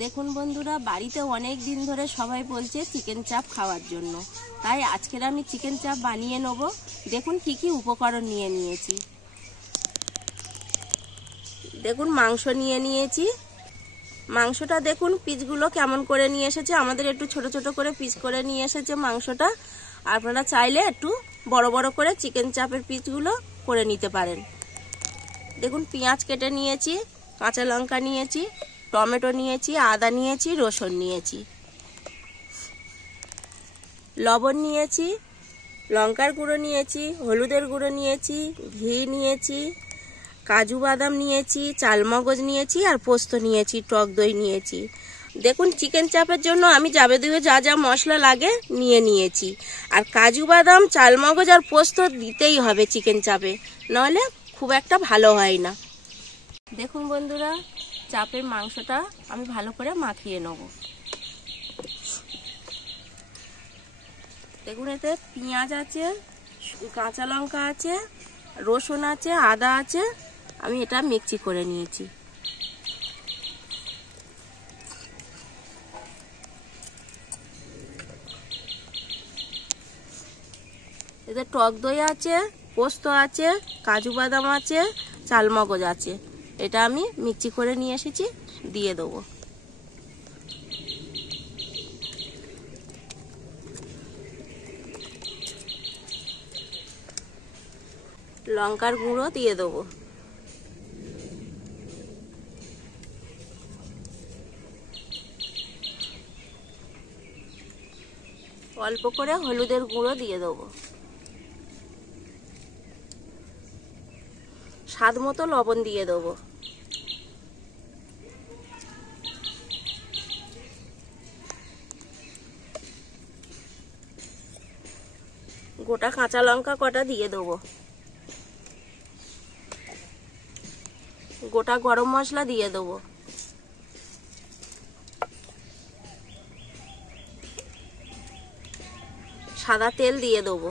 দেখুন বন্ধুরা, বাড়িতে অনেক দিন ধরে সবাই বলছে চিকেন চাপ খাওয়ার জন্য, তাই আজকের আমি চিকেন চাপ বানিয়ে নেব। দেখুন কি কি উপকরণ নিয়ে নিয়েছি। দেখুন মাংস নিয়ে নিয়েছি। মাংসটা দেখুন পিসগুলো কেমন করে নিয়ে এসেছে, আমাদের একটু ছোট ছোট করে পিস করে নিয়ে এসেছে মাংসটা। আপনারা চাইলে একটু বড় বড় করে চিকেন চাপের পিসগুলো করে নিতে পারেন। দেখুন পেঁয়াজ কেটে নিয়েছি, কাঁচা লঙ্কা নিয়েছি, টমেটো নিয়েছি, আদা নিয়েছি, রসুন নিয়েছি, লবণ নিয়েছি, লঙ্কার গুঁড়ো নিয়েছি, হলুদের গুঁড়ো নিয়েছি, ঘি নিয়েছি, কাজু বাদাম নিয়েছি, চালমগজ নিয়েছি, আর পোস্ত নিয়েছি, টক দই নিয়েছি। দেখুন চিকেন চাপের জন্য আমি যাবতীয় যা যা মশলা লাগে নিয়ে নিয়েছি। আর কাজু বাদাম, চালমগজ আর পোস্ত দিতেই হবে চিকেন চাপে, নাহলে খুব একটা ভালো হয় না। দেখুন বন্ধুরা, চাপের মাংসটা আমি ভালো করে মাখিয়ে নেব। দেখুন এতে পেঁয়াজ আছে, কাঁচা লঙ্কা আছে, রসুন আছে, আদা আছে, আমি এটা মিক্সি করে নিয়েছি। এতে টক দই আছে, পোস্ত আছে, কাজু বাদাম আছে, চালমগজ আছে, এটা আমি মিক্সি করে নিয়ে এসেছি, দিয়ে দেবো। লঙ্কার গুঁড়ো দিয়ে দেবো। অল্প করে হলুদের গুঁড়ো দিয়ে দেবো। স্বাদ মতো লবণ দিয়ে দেবো। গোটা কাঁচা লঙ্কা কটা দিয়ে দেবো। গোটা গরম মশলা দিয়ে দেবো। সাদা তেল দিয়ে দেবো।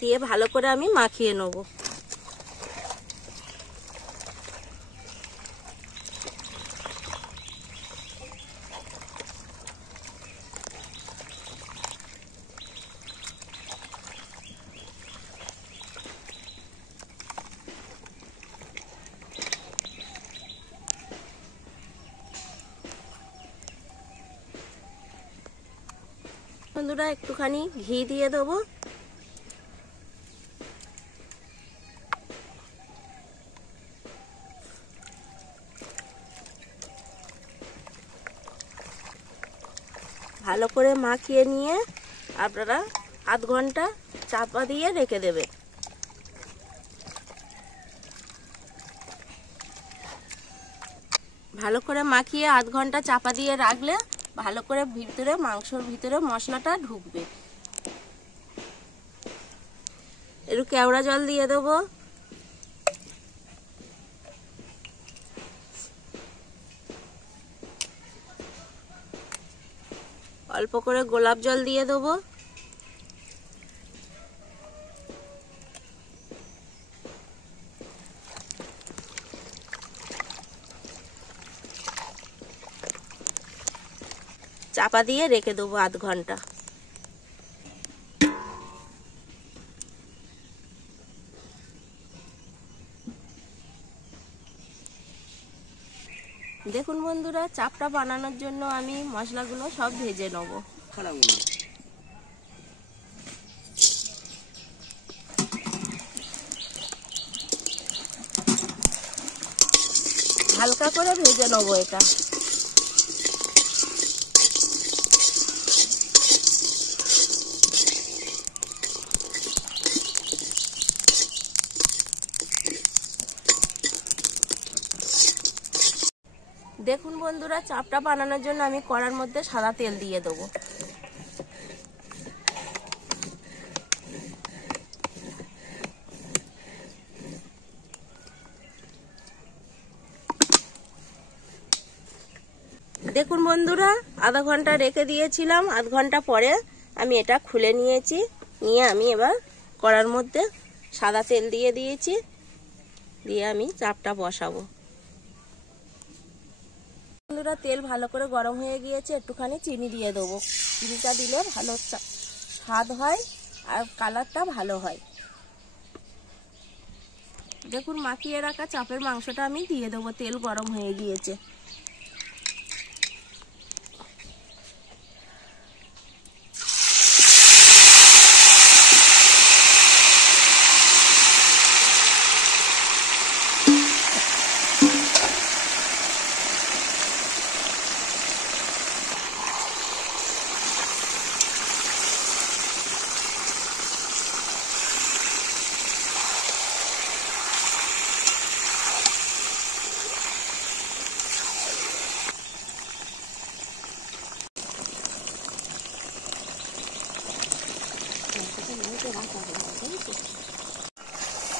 দিয়ে ভালো করে আমি মাখিয়ে নেব। বন্ধুরা একটুখানি ঘি দিয়ে দেবো। ভালো করে মাখিয়ে নিয়ে আপনারা আধ ঘন্টা চাপা দিয়ে রেখে দেবেন। ভালো করে মাখিয়ে আধ ঘন্টা চাপা দিয়ে রাখলে ভালো করে ভিতরে মাংসর ভিতরে মশলাটা ঢুকবে। একটু কেওড়া জল দিয়ে দেবো। অল্প করে গোলাপ জল দিয়ে দেবো। চাপা দিয়ে রেখে দেবো আধ ঘন্টা। দেখুন বন্ধুরা, চাপটা বানানোর জন্য আমি মশলাগুলো সব ভেজে নেব। হালকা করে ভেজে নেব এটা। দেখুন বন্ধুরা, চাপটা বানানোর জন্য আমি কড়ার মধ্যে সাদা তেল দিয়ে দেবো। দেখুন বন্ধুরা, আধা ঘন্টা রেখে দিয়েছিলাম, আধ ঘন্টা পরে আমি এটা খুলে নিয়েছি, নিয়ে আমি এবার কড়ার মধ্যে সাদা তেল দিয়ে দিয়েছি, দিয়ে আমি চাপটা বসাবো। বন্ধুরা, তেল ভালো করে গরম হয়ে গিয়েছে, একটুখানি চিনি দিয়ে দেবো। চিনিটা দিলে ভালো স্বাদ হয় আর কালারটা ভালো হয়। দেখুন, মাখিয়ে রাখা চাপের মাংসটা আমি দিয়ে দেবো, তেল গরম হয়ে গিয়েছে।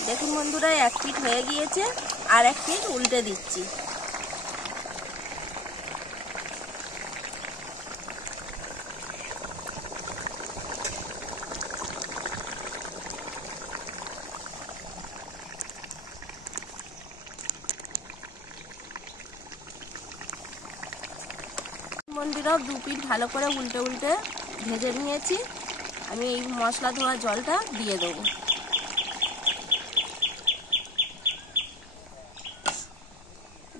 দেখুন বন্ধুরা, এক পিঠ হয়ে গিয়েছে, আর এক পিঠ উল্টে দিচ্ছি। বন্ধুরা, দু পিঠ ভালো করে উল্টে উল্টে ভেজে নিয়েছি। আমি এই মশলা ধোয়া জলটা দিয়ে দেবো।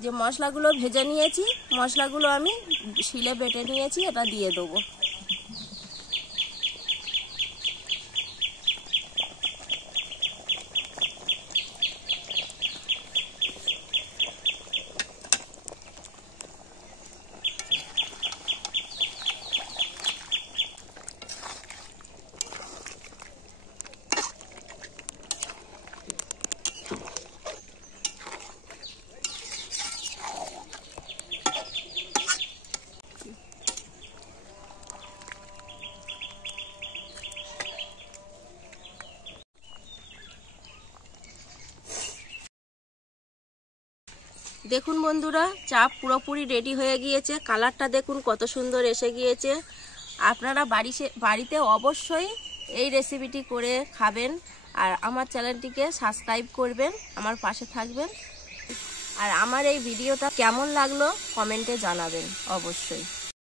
যে মশলাগুলো ভেজে নিয়েছি, মশলাগুলো আমি শিলে বেটে নিয়েছি, এটা দিয়ে দেবো। দেখুন বন্ধুরা, চাপ পুরোপুরি রেডি হয়ে গিয়েছে। কালারটা দেখুন কত সুন্দর এসে গিয়েছে। আপনারা বাড়িতে অবশ্যই এই রেসিপিটি করে খাবেন, আর আমার চ্যানেলটিকে সাবস্ক্রাইব করবেন, আমার পাশে থাকবেন। আর আমার এই ভিডিওটা কেমন লাগলো কমেন্টে জানাবেন অবশ্যই।